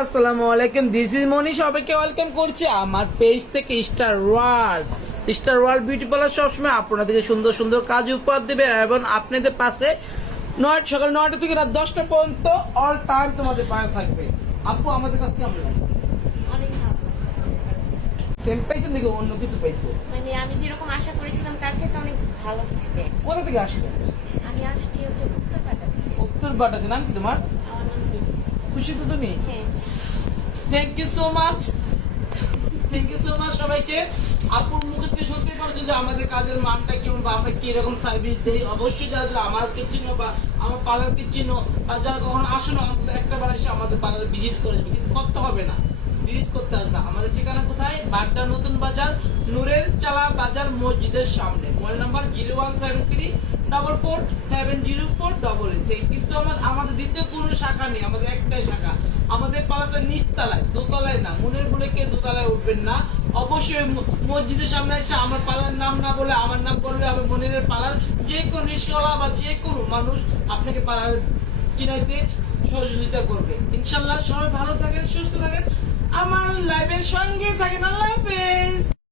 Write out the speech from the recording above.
আসসালামু আলাইকুম, this is মনি। সবাইকে ওয়েলকাম করছি আমার পেজ থেকে স্টার ওয়ার্ল্ড বিউটি পার্লার। সবসময় আপনাদেরকে সুন্দর সুন্দর কাজ উপহার দেবে এবং আপনাদের পাশে সকাল 9টা থেকে রাত 10টা পর্যন্ত অল টাইম তোমাদের পাশে থাকবে। আপু আমাদের কাছে কেমন লাগে? অনেক ভালো। সেম পাইছেন নাকি অন্য কিছু পাইছে? মানে আমি যেরকম আশা করেছিলাম তার থেকে অনেক ভালো কিছু পেয়েছি। কোথা থেকে আসছে? আমি আসছি হচ্ছে উত্তরপাড়া থেকে। উত্তর বাটাতে। নাম কি তোমার? আমার নাম মিলি। খুশি তো তুমি? হ্যাঁ। থ্যাংক ইউ সো মাচ সবাইকে। আপুর মুখে থেকে শুনতে পারছো যে আমাদের কাজের মানটা কেমন বা আমরা কি রকম সার্ভিস দেই। অবশ্যই যারা আমাকে চিনো বা আমার পার্লারকে চিনো বা যারা কখনো আসো না, অন্তত একটা বার এসে আমাদের পার্লার ভিজিট করে যাবে। কিছু করতে হবে না, ভিজিট করতে আসবে। আমাদের ঠিকানা কোথায়? বাড্ডা নতুন বাজার, নূরের চালা বাজার মসজিদের সামনে। Mobile number 01734470488। Thank you so much. আমাদের দ্বিতীয় কোনো শাখা নেই, আমাদের একটাই শাখা। আমাদের পাড়াটা নিচতলায়, দোতলায় না। মনের ভুলে কেউ দোতলায় উঠবেন না। অবশ্যই মসজিদের সামনে এসে আমার পাড়ার নাম না বলে আমার নাম বললে হবে মনিরের পাড়ার যে কোনো রিস্কওয়ালা বা যে কোনো মানুষ আপনাকে পাড়ার চিনাইতে সহযোগিতা করবে। ইনশাল্লাহ সবাই ভালো থাকেন, সুস্থ থাকেন, আমার লাইভের সঙ্গে থাকেন। আল্লাহ হাফেজ।